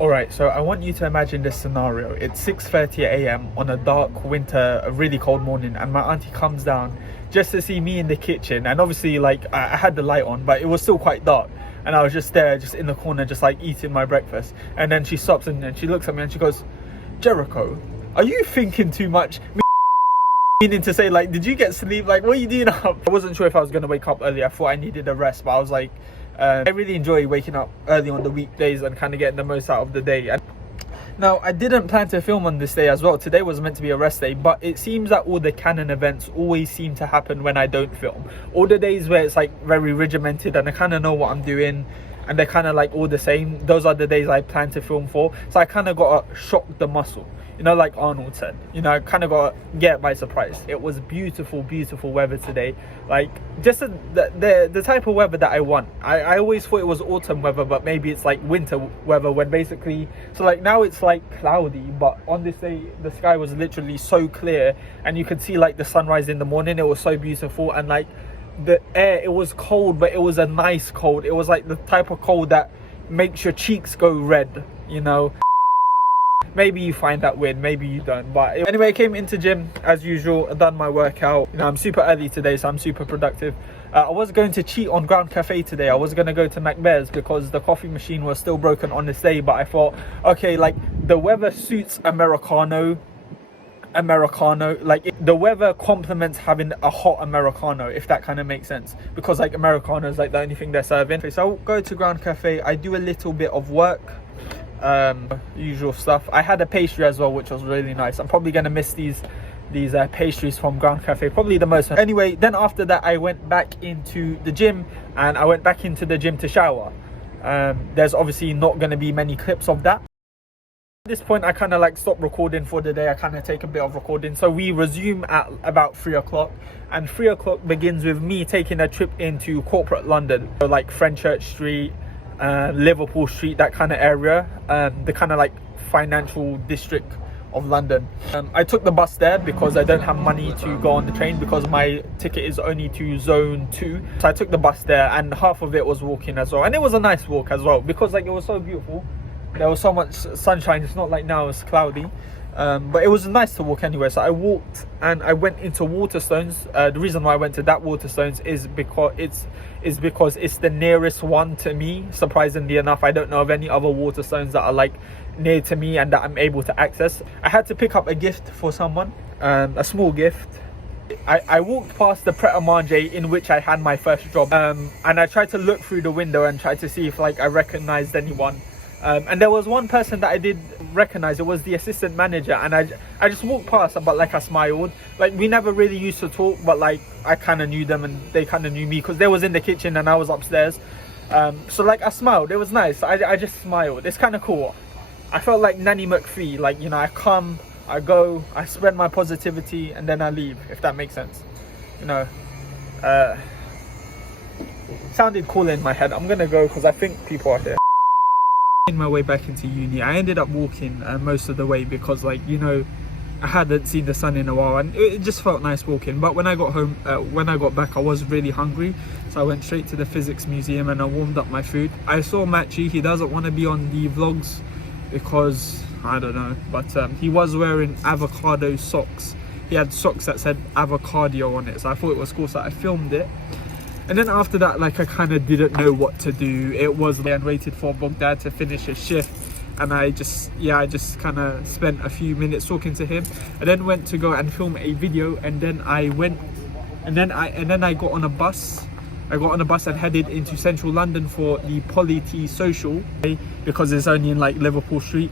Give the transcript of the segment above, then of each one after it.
Alright, so I want you to imagine this scenario. It's 6:30 a.m. on a dark winter, a really cold morning, and my auntie comes down just to see me in the kitchen. And obviously, like, I had the light on, but it was still quite dark. And I was just there, just in the corner, just like eating my breakfast. And then she stops and she looks at me and she goes, "Jericho, are you thinking too much?" Meaning to say, like, did you get sleep? Like, what are you doing up? I wasn't sure if I was going to wake up early. I thought I needed a rest, but I was like, I really enjoy waking up early on the weekdays and kind of getting the most out of the day. And now, I didn't plan to film on this day as well. Today was meant to be a rest day, but it seems that all the canon events always seem to happen when I don't film. All the days where it's like very regimented and I kind of know what I'm doing and they're kind of like all the same, those are the days I plan to film for. So I kind of got to shock the muscle. You know, like Arnold said, you know, I kind of got to get by surprise. It was beautiful, beautiful weather today. Like, just the type of weather that I want. I always thought it was autumn weather, but maybe it's like winter weather when basically... So, like, now it's like cloudy, but on this day, the sky was literally so clear. And you could see, like, the sunrise in the morning. It was so beautiful. And, like, the air, it was cold, but it was a nice cold. It was, like, the type of cold that makes your cheeks go red, you know. Maybe you find that weird, maybe you don't, but anyway, I came into gym as usual, done my workout. You know, I'm super early today, so I'm super productive. I was going to cheat on Ground Cafe today. I was going to go to Macbear's because the coffee machine was still broken on this day, but I thought, okay, like, the weather suits Americano, like, the weather complements having a hot Americano, if that kind of makes sense, because like Americano is like the only thing they're serving. So I'll go to Ground Cafe. I do a little bit of work, usual stuff. I had a pastry as well, which was really nice. I'm probably gonna miss these pastries from Ground Cafe, probably the most. Anyway, then after that I went back into the gym and I went back into the gym to shower. There's obviously not going to be many clips of that. At this point I kind of like stop recording for the day. I kind of take a bit of recording, so we resume at about 3 o'clock, and 3 o'clock begins with me taking a trip into corporate London, so like Fenchurch Street, Liverpool Street, that kind of area, the kind of like financial district of London. I took the bus there because I don't have money to go on the train because my ticket is only to zone 2, so I took the bus there, and half of it was walking as well, and it was a nice walk as well because like it was so beautiful. There was so much sunshine. It's not like now it's cloudy, but it was nice to walk anyway. So I walked and I went into Waterstones. The reason why I went to that Waterstones is because it's the nearest one to me. Surprisingly enough, I don't know of any other Waterstones that are like near to me and that I'm able to access. I had to pick up a gift for someone, a small gift. I walked past the Pret-a-Manger in which I had my first job, and I tried to look through the window and try to see if like I recognized anyone. And there was one person that I did recognize. It was the assistant manager, and I just walked past, but like I smiled. Like we never really used to talk, but like I kind of knew them and they kind of knew me because they was in the kitchen and I was upstairs. So like I smiled. It was nice. I just smiled. It's kind of cool. I felt like Nanny McPhee. Like, you know, I come, I go, I spread my positivity, and then I leave. If that makes sense, you know. Sounded cool in my head. I'm gonna go because I think people are here. My way back into uni, I ended up walking most of the way because, like, you know, I hadn't seen the sun in a while and it just felt nice walking. But when I got home, when I got back, I was really hungry, so I went straight to the physics museum and I warmed up my food. I saw Machi. He doesn't want to be on the vlogs because I don't know, but he was wearing avocado socks. He had socks that said avocado on it, so I thought it was cool, so I filmed it. And then after that, like, I kind of didn't know what to do. It was and waited for Bogdad to finish his shift, and I just kind of spent a few minutes talking to him. I then went to go and film a video, and then I went, and then I got on a bus. I got on a bus and headed into central London for the Poly-T Social, because it's only in like Liverpool Street.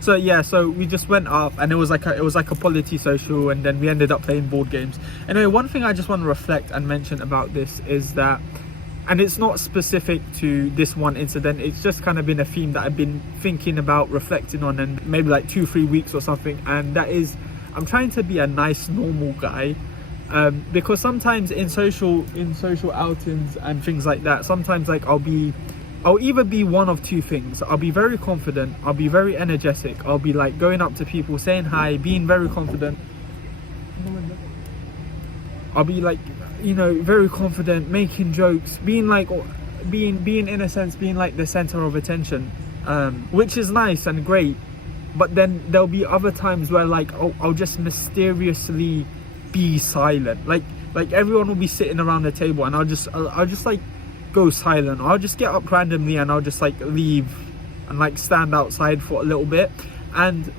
So yeah, so we just went up and it was like a Poly-T Social, and then we ended up playing board games. Anyway, one thing I just want to reflect and mention about this is that, and it's not specific to this one incident, it's just kind of been a theme that I've been thinking about, reflecting on, and maybe like 2-3 weeks or something, and that is I'm trying to be a nice normal guy. Because sometimes in social outings and things like that, sometimes like I'll either be one of two things. I'll be very confident, I'll be very energetic, I'll be like going up to people, saying hi, being very confident. I'll be like, you know, very confident, making jokes, being in a sense, being like the center of attention. which is nice and great. But then there'll be other times where like I'll just mysteriously be silent. Like everyone will be sitting around the table and I'll just like go silent. I'll just get up randomly and I'll just like leave and like stand outside for a little bit. And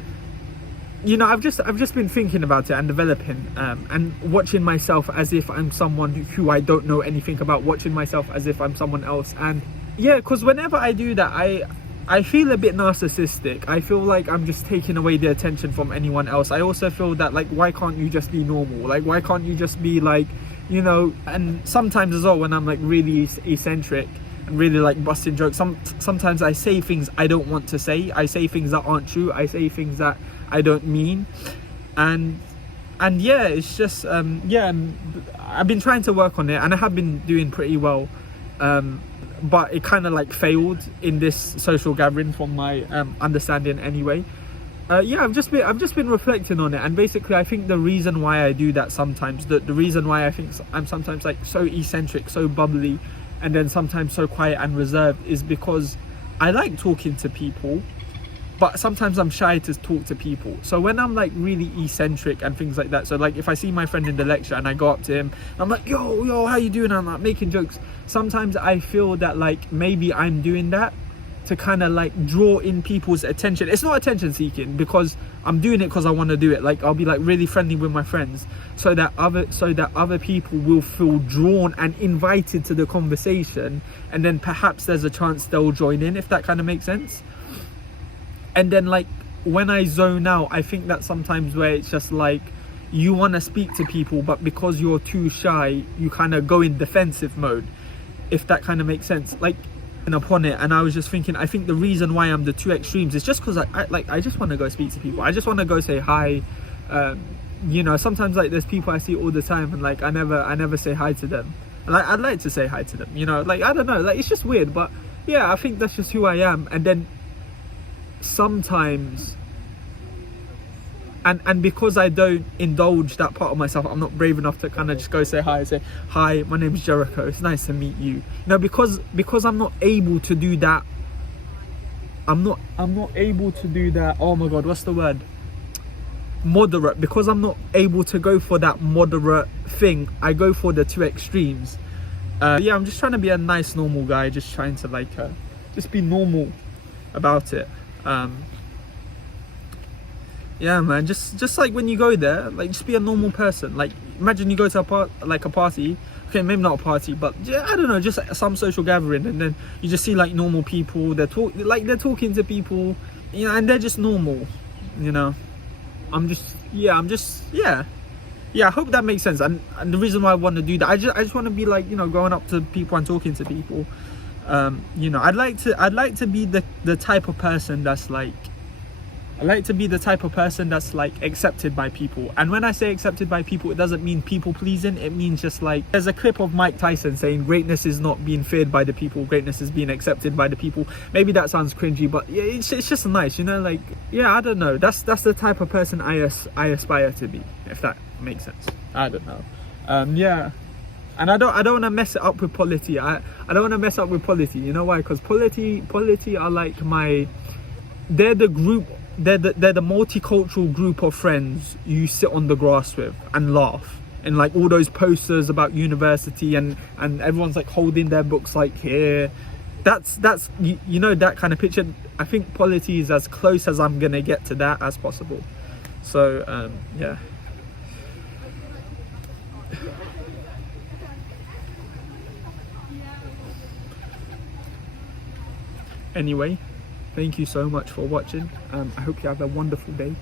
you know, I've just been thinking about it and developing and watching myself as if I'm someone who I don't know anything about, watching myself as if I'm someone else. And yeah, because whenever I do that, I feel a bit narcissistic. I feel like I'm just taking away the attention from anyone else. I also feel that like, why can't you just be normal? Like, why can't you just be like, you know? And sometimes as well, when I'm like really eccentric and really like busting jokes, sometimes I say things I don't want to say. I say things that aren't true. I say things that I don't mean. And yeah, it's just yeah, I've been trying to work on it and I have been doing pretty well. But it kind of like failed in this social gathering from my understanding anyway. Yeah, I've just been reflecting on it, and basically I think the reason why I do that sometimes, the reason why I think I'm sometimes like so eccentric, so bubbly, and then sometimes so quiet and reserved, is because I like talking to people, but sometimes I'm shy to talk to people. So when I'm like really eccentric and things like that, so like if I see my friend in the lecture and I go up to him, I'm like, yo, how you doing? And I'm like making jokes. Sometimes I feel that like maybe I'm doing that to kind of like draw in people's attention. It's not attention seeking, because I'm doing it because I want to do it. Like I'll be like really friendly with my friends so that other people will feel drawn and invited to the conversation, and then perhaps there's a chance they'll join in, if that kind of makes sense. And then like when I zone out, I think that sometimes where it's just like you want to speak to people, but because you're too shy, you kind of go in defensive mode, if that kind of makes sense. Like, and upon it, and I was just thinking, I think the reason why I'm the two extremes is just because I just want to go speak to people. I just want to go say hi. You know, sometimes like there's people I see all the time and like I never say hi to them. And like I'd like to say hi to them, you know, like I don't know, like it's just weird, but yeah, I think that's just who I am. And then sometimes and because I don't indulge that part of myself, I'm not brave enough to kind of just go say hi, my name's Jericho, it's nice to meet you. You know, because I'm not able to do that. I'm not able to do that. Oh my god, what's the word? Moderate. Because I'm not able to go for that moderate thing, I go for the two extremes. Yeah, I'm just trying to be a nice normal guy, just trying to like just be normal about it. Yeah, man, just like when you go there, like just be a normal person. Like imagine you go to a party, okay, maybe not a party, but yeah, I don't know, just some social gathering, and then you just see like normal people, they're talking to people, you know, and they're just normal, you know. Yeah, I hope that makes sense. And the reason why I want to do that, I just want to be like, you know, going up to people and talking to people. You know, I'd like to be the type of person that's like, accepted by people. And when I say accepted by people, it doesn't mean people pleasing. It means just like, there's a clip of Mike Tyson saying greatness is not being feared by the people, greatness is being accepted by the people. Maybe that sounds cringy, but yeah, it's just nice, you know, like, yeah, I don't know, that's the type of person I aspire to be, if that makes sense. I don't know. Yeah. And I don't want to mess it up with polity. I don't want to mess up with polity. You know why? Because polity are like they're the multicultural group of friends you sit on the grass with and laugh. And like all those posters about university and everyone's like holding their books like here. That's you know, that kind of picture. I think polity is as close as I'm gonna get to that as possible. So yeah. Anyway, thank you so much for watching. I hope you have a wonderful day.